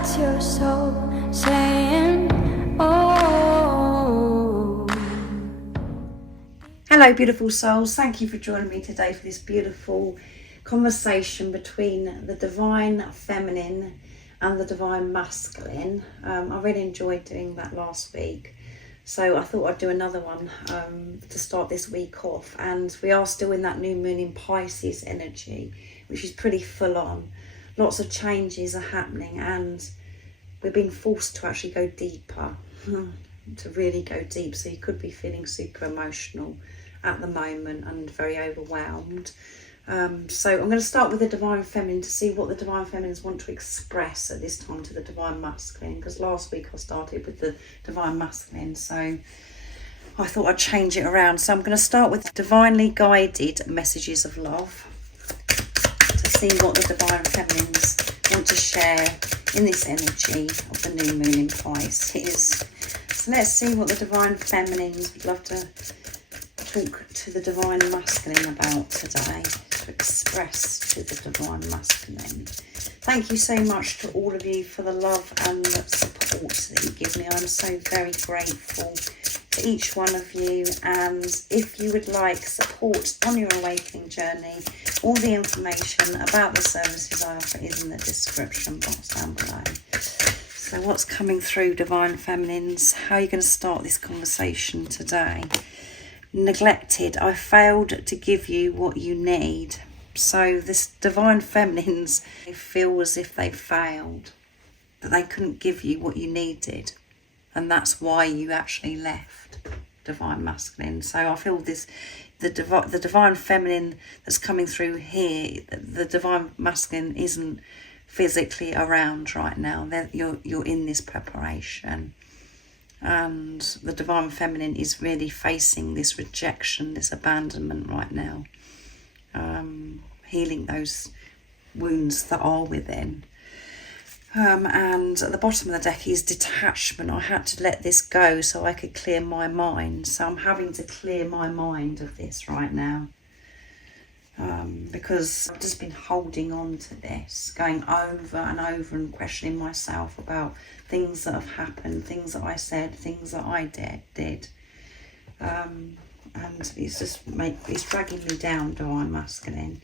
That's your soul saying, oh. Hello beautiful souls, thank you for joining me today for this beautiful conversation between the divine feminine and the divine masculine. I really enjoyed doing that last week, so I thought I'd do another one to start this week off. And we are still in that new moon in Pisces energy, which is pretty full on. Lots of changes are happening and we're being forced to actually go deeper, to really go deep. So you could be feeling super emotional at the moment and very overwhelmed. So I'm going to start with the divine feminine to see what the divine feminines want to express at this time to the divine masculine, because last week I started with the divine masculine, so I thought I'd change it around. So I'm going to start with divinely guided messages of love to see what the divine feminines want to share in this energy of the new moon in Pisces. So let's see what the divine feminines would love to talk to the divine masculine about today, to express to the divine masculine. Thank you so much to all of you for the love and the support that you give me. I'm so very grateful for each one of you. And if you would like support on your awakening journey, all the information about the services I offer is in the description box down below. So what's coming through, divine feminines? How are you going to start this conversation today? Neglected. I failed to give you what you need. So this divine feminines, they feel as if they failed, that they couldn't give you what you needed, and that's why you actually left, divine masculine. So I feel this, the divine feminine that's coming through here, the divine masculine isn't physically around right now. You're in this preparation. And the divine feminine is really facing this rejection, this abandonment right now, healing those wounds that are within. And at the bottom of the deck is detachment. I had to let this go so I could clear my mind. So I'm having to clear my mind of this right now, because I've just been holding on to this, going over and over and questioning myself about things that have happened, things that I said, things that I did. And it's dragging me down, divine masculine.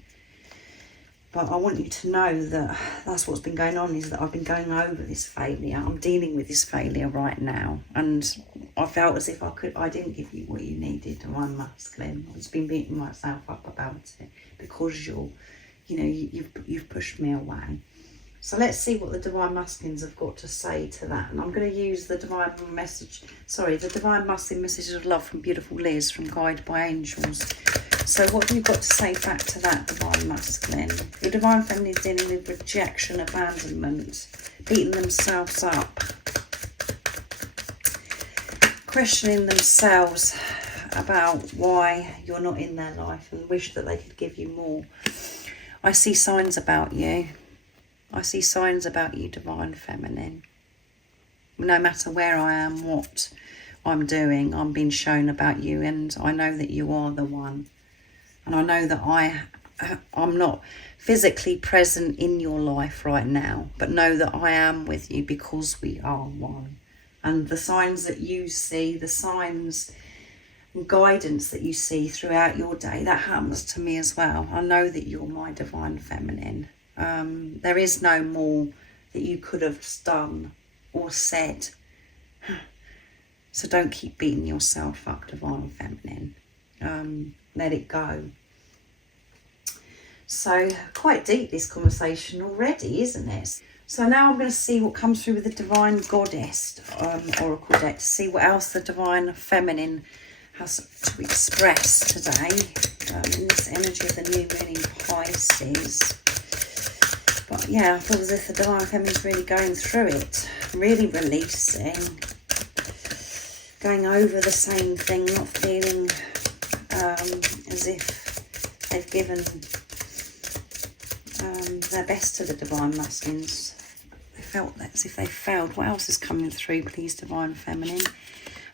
But I want you to know that that's what's been going on, is that I've been going over this failure. I'm dealing with this failure right now. And I felt as if I didn't give you what you needed, divine masculine. I've just been beating myself up about it because you've pushed me away. So let's see what the divine masculines have got to say to that. And I'm going to use the divine masculine messages of love from beautiful Liz from Guided by Angels. So what have you got to say back to that, divine masculine? Your divine feminine is dealing with rejection, abandonment, beating themselves up, questioning themselves about why you're not in their life and wish that they could give you more. I see signs about you. I see signs about you, divine feminine. No matter where I am, what I'm doing, I'm being shown about you, and I know that you are the one. And I know that I'm not physically present in your life right now, but know that I am with you because we are one. And the signs that you see, the signs and guidance that you see throughout your day, that happens to me as well. I know that you're my divine feminine. There is no more that you could have done or said. So don't keep beating yourself up, divine feminine. Let it go. So quite deep, this conversation already, isn't it? So now I'm going to see what comes through with the divine goddess oracle deck, to see what else the divine feminine has to express today in this energy of the new moon in Pisces. But yeah, I feel as if the divine feminine is really going through it, really releasing, going over the same thing, not feeling as if they've given their best to the divine masculines. They felt as if they failed. What else is coming through, please, divine feminine?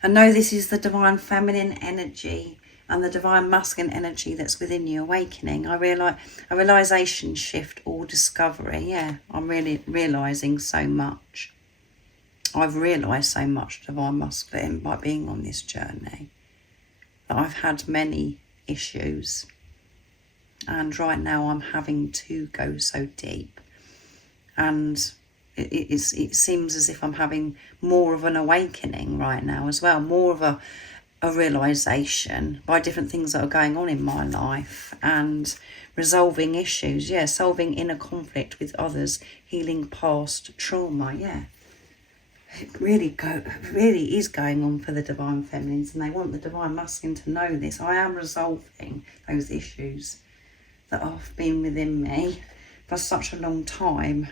I know this is the divine feminine energy and the divine masculine energy that's within you awakening. I realise a realisation shift or discovery. Yeah, I'm really realising so much. I've realised so much, divine masculine, by being on this journey. That I've had many issues. And right now I'm having to go so deep. And it seems as if I'm having more of an awakening right now as well. More of a realisation by different things that are going on in my life. And resolving issues. Yeah, solving inner conflict with others. Healing past trauma. Yeah. It really is going on for the divine feminines, and they want the divine masculine to know this. I am resolving those issues that have been within me for such a long time.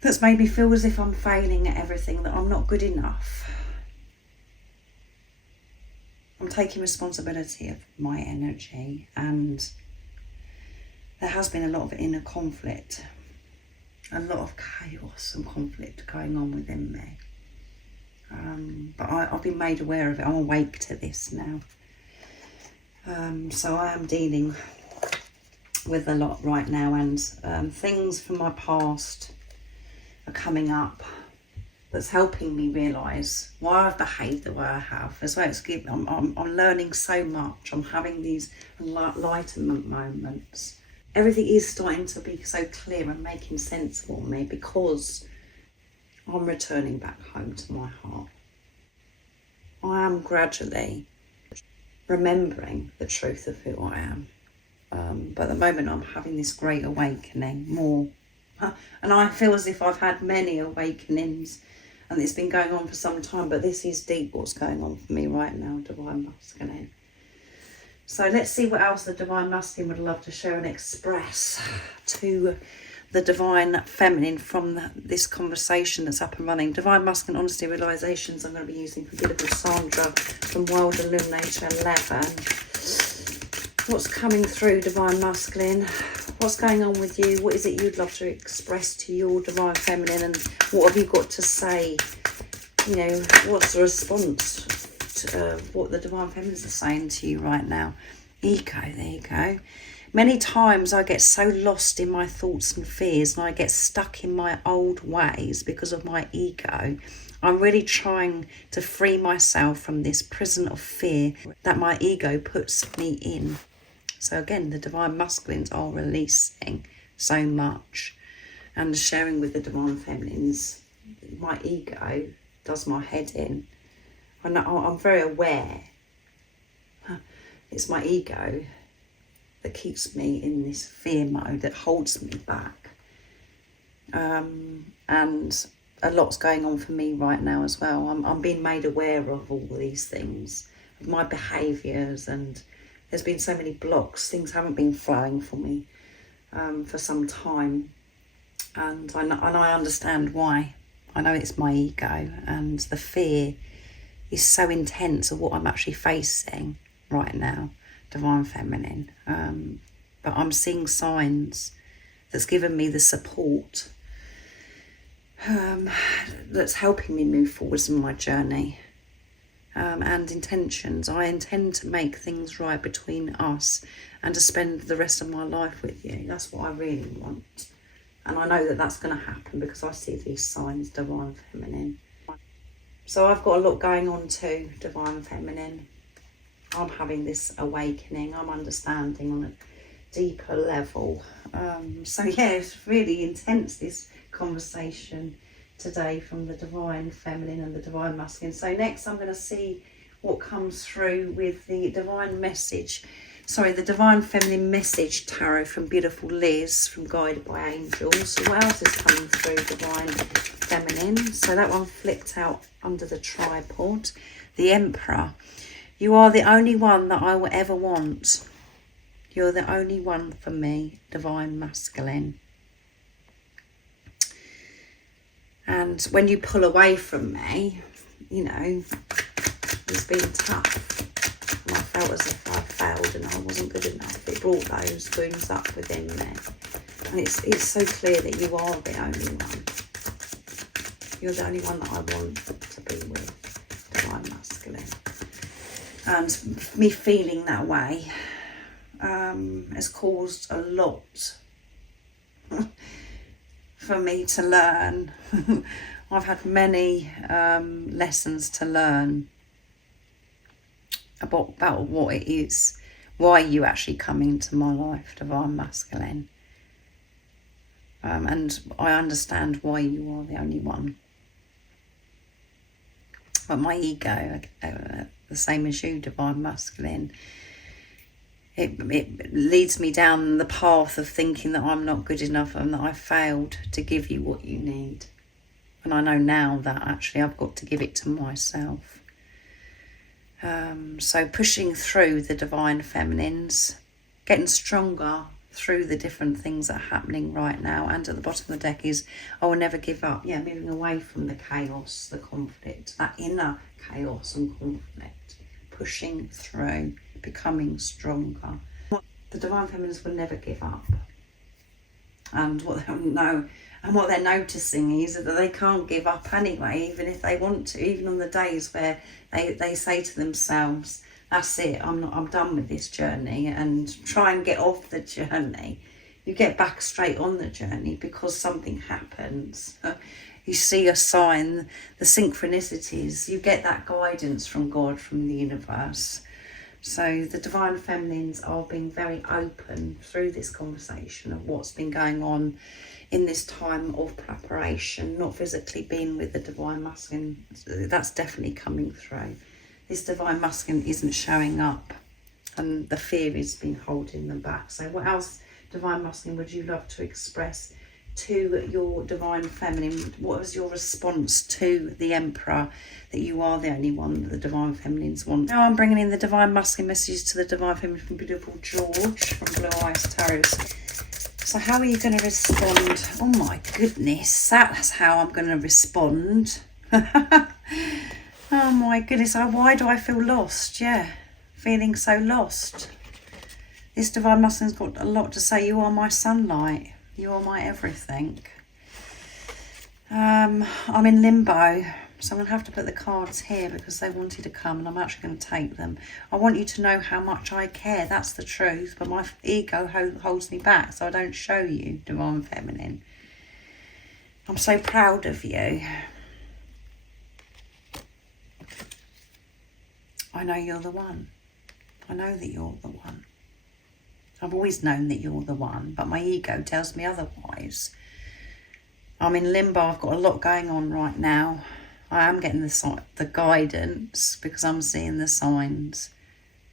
That's made me feel as if I'm failing at everything, that I'm not good enough. I'm taking responsibility of my energy, and there has been a lot of inner conflict. A lot of chaos and conflict going on within me. But I've been made aware of it. I'm awake to this now. So I am dealing with a lot right now, and things from my past are coming up that's helping me realise why I've behaved the way I have. As well, I'm learning so much. I'm having these enlightenment moments. Everything is starting to be so clear and making sense for me, because I'm returning back home to my heart. I am gradually remembering the truth of who I am. But at the moment I'm having this great awakening, more. And I feel as if I've had many awakenings, and it's been going on for some time, but this is deep what's going on for me right now, divine masculine. So let's see what else the divine masculine would love to share and express to the divine feminine from this conversation that's up and running. Divine masculine honesty realizations I'm going to be using for beautiful Sandra from World Illuminator 11. What's coming through, divine masculine? What's going on with you? What is it you'd love to express to your divine feminine, and what have you got to say? You know, what's the response to what the divine feminines are saying to you right now? Ego, there you go. Many times I get so lost in my thoughts and fears, and I get stuck in my old ways because of my ego. I'm really trying to free myself from this prison of fear that my ego puts me in. So again, the divine masculines are releasing so much and sharing with the divine feminines. My ego does my head in. I'm very aware. It's my ego that keeps me in this fear mode, that holds me back. And a lot's going on for me right now as well. I'm being made aware of all these things, of my behaviours, and there's been so many blocks. Things haven't been flowing for me for some time. And I understand why. I know it's my ego, and the fear is so intense of what I'm actually facing right now, divine feminine. But I'm seeing signs that's given me the support that's helping me move forwards in my journey. And intentions. I intend to make things right between us and to spend the rest of my life with you. That's what I really want. And I know that that's going to happen because I see these signs, divine feminine. So I've got a lot going on too, divine feminine. I'm having this awakening. I'm understanding on a deeper level. So yeah, it's really intense, this conversation today from the divine feminine and the divine masculine. So next I'm going to see what comes through with the divine message. Sorry, the divine feminine message tarot from beautiful Liz from Guided by Angels. So what else is coming through, divine feminine? So that one flipped out under the tripod. The Emperor. You are the only one that I will ever want. You're the only one for me, divine masculine. And when you pull away from me, you know, it's been tough. And I felt as if I failed and I wasn't good enough. It brought those wounds up within me. And it's so clear that you are the only one. You're the only one that I want to be with, divine masculine. And me feeling that way has caused a lot for me to learn. I've had many lessons to learn about what it is, why you actually come into my life, Divine Masculine. And I understand why you are the only one. But my ego, the same as you, Divine Masculine, it leads me down the path of thinking that I'm not good enough and that I failed to give you what you need. And I know now that actually I've got to give it to myself. So pushing through the Divine Feminines, getting stronger through the different things that are happening right now. And at the bottom of the deck is, I will never give up. Yeah, moving away from the chaos, the conflict, that inner chaos and conflict. Pushing through, becoming stronger. The Divine Feminines will never give up. And what they're noticing is that they can't give up anyway, even if they want to, even on the days where they say to themselves, that's it, I'm done with this journey, and try and get off the journey. You get back straight on the journey because something happens. You see a sign, the synchronicities, you get that guidance from God, from the universe. So the Divine Feminines are being very open through this conversation of what's been going on in this time of preparation, not physically being with the Divine Masculine. That's definitely coming through. This Divine Masculine isn't showing up, and the fear has been holding them back. So what else, Divine Masculine, would you love to express to your Divine Feminine? What was your response to the Emperor, that you are the only one that the Divine Feminines want? Now I'm bringing in the Divine Masculine messages to the Divine Feminine from beautiful George from Blue Eyes Tarots. So how are you going to respond? Oh my goodness, that's how I'm going to respond. Oh my goodness, why do I feel lost? Yeah, feeling so lost. This Divine Masculine's got a lot to say. You are my sunlight. You are my everything. I'm in limbo, so I'm going to have to put the cards here because they wanted to come and I'm actually going to take them. I want you to know how much I care. That's the truth, but my ego holds me back, so I don't show you, Divine Feminine. I'm so proud of you. I know you're the one. I know that you're the one. I've always known that you're the one, but my ego tells me otherwise. I'm in limbo. I've got a lot going on right now. I am getting the guidance because I'm seeing the signs,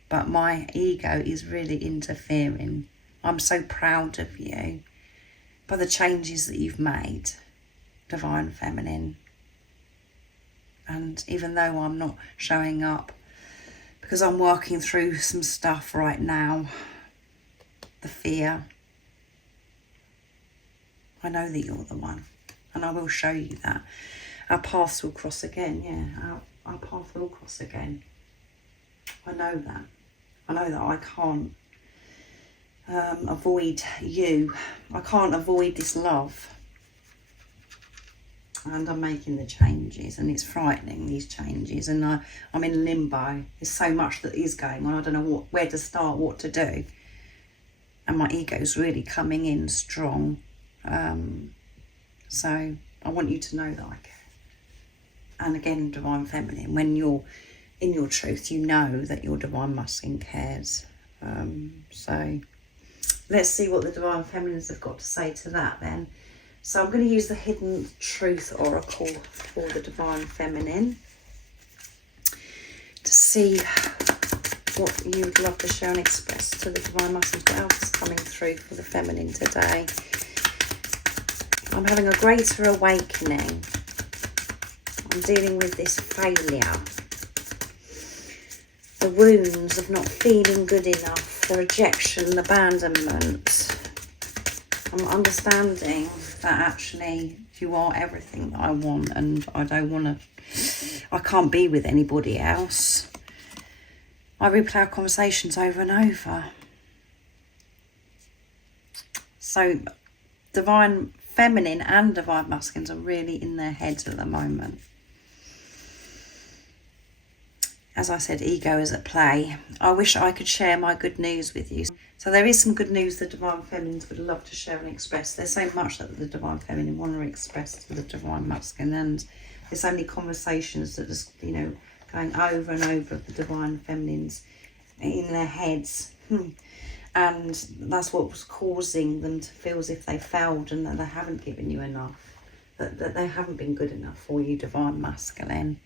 but my ego is really interfering. I'm so proud of you by the changes that you've made, Divine Feminine. And even though I'm not showing up, because I'm working through some stuff right now, the fear, I know that you're the one, and I will show you that. Our paths will cross again, yeah, our path will cross again. I know that. I know that I can't avoid you. I can't avoid this love. And I'm making the changes, and it's frightening, these changes, and I'm in limbo. There's so much that is going on. I don't know where to start, what to do. And my ego's really coming in strong. So I want you to know that I care. And again, Divine Feminine, when you're in your truth, you know that your Divine Masculine cares. So let's see what the Divine Feminines have got to say to that then. So I'm going to use the Hidden Truth Oracle for the Divine Feminine to see what you would love to share and express to the Divine Masculine. What else is coming through for the Feminine today? I'm having a greater awakening. I'm dealing with this failure. The wounds of not feeling good enough. The rejection, the abandonment. I'm understanding that actually you are everything that I want, and I can't be with anybody else. I replay our conversations over and over. So Divine Feminine and Divine Masculines are really in their heads at the moment. as I said, ego is at play. I wish I could share my good news with you. So there is some good news the Divine Feminines would love to share and express. There's so much that the Divine Feminine want to express to the Divine Masculine, and there's so many conversations that just, you know, going over and over of the Divine Feminines in their heads. And that's what was causing them to feel as if they failed and that they haven't given you enough, that they haven't been good enough for you, Divine Masculine.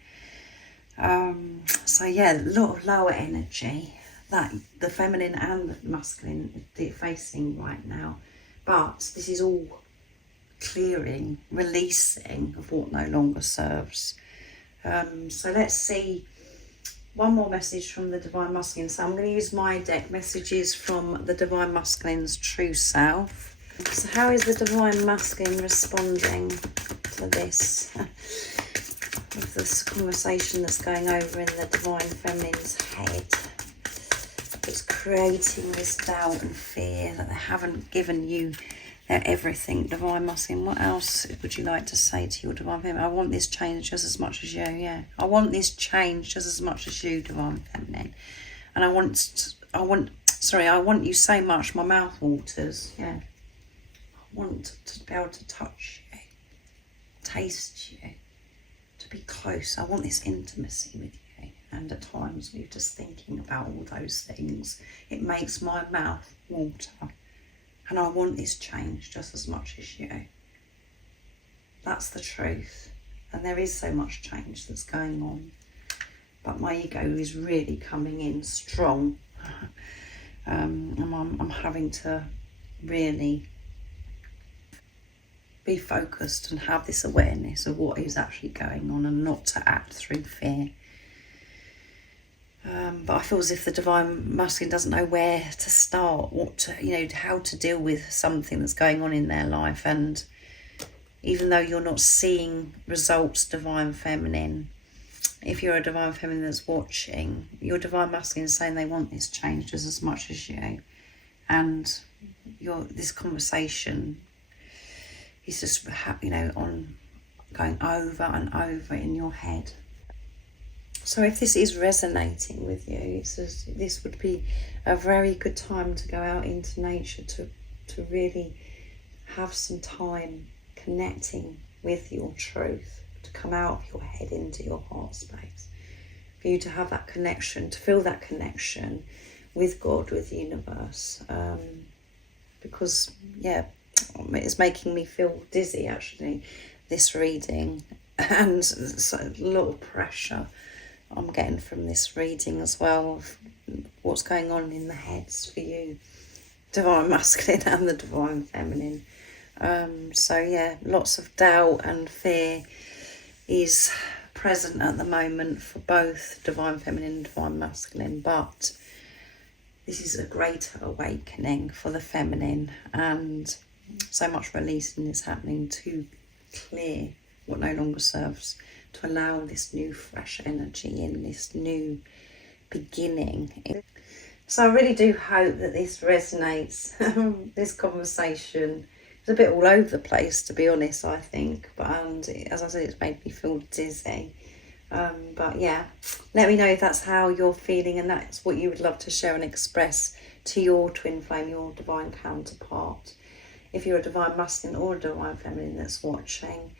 So yeah, a lot of lower energy that the feminine and the masculine are facing right now. But this is all clearing, releasing of what no longer serves. So let's see one more message from the Divine Masculine. So I'm going to use my deck, Messages from the Divine Masculine's True Self. So how is the Divine Masculine responding to this? With this conversation that's going over in the Divine Feminine's head. It's creating this doubt and fear that they haven't given you their everything. Divine Masculine, what else would you like to say to your Divine Feminine? I want this change just as much as you, yeah. I want this change just as much as you, Divine Feminine. And I want you so much, my mouth waters, yeah. I want to be able to touch you, taste you, to be close. I want this intimacy with you. And at times we're just thinking about all those things. It makes my mouth water. And I want this change just as much as you. That's the truth. And there is so much change that's going on. But my ego is really coming in strong. And I'm having to really be focused and have this awareness of what is actually going on and not to act through fear. But I feel as if the Divine Masculine doesn't know where to start, how to deal with something that's going on in their life. And even though you're not seeing results, Divine Feminine, if you're a Divine Feminine that's watching, your Divine Masculine is saying they want this change just as much as you. And this conversation is just, on going over and over in your head. So if this is resonating with you, this would be a very good time to go out into nature to really have some time connecting with your truth, to come out of your head into your heart space, for you to have that connection, to feel that connection with God, with the universe. Because, it's making me feel dizzy, actually, this reading, and a lot of pressure I'm getting from this reading as well, of what's going on in the heads for you, Divine Masculine and the Divine Feminine. Lots of doubt and fear is present at the moment for both Divine Feminine and Divine Masculine, but this is a greater awakening for the feminine, and so much releasing is happening to clear what no longer serves, to allow this new fresh energy in, this new beginning. So I really do hope that this resonates. This conversation is a bit all over the place, to be honest, I think, and as I said, it's made me feel dizzy. But yeah, let me know if that's how you're feeling and that's what you would love to share and express to your twin flame, your divine counterpart, if you're a Divine Masculine or a Divine Feminine that's watching.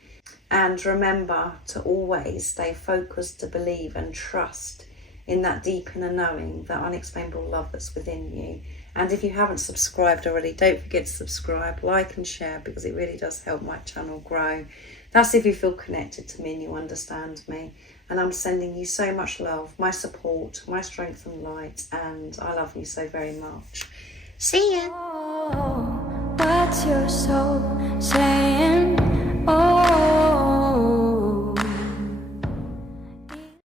And remember to always stay focused, to believe and trust in that deep inner knowing, that unexplainable love that's within you. And if you haven't subscribed already, don't forget to subscribe, like and share, because it really does help my channel grow. That's if you feel connected to me and you understand me. And I'm sending you so much love, my support, my strength and light, and I love you so very much. See ya. Oh, what's your soul saying?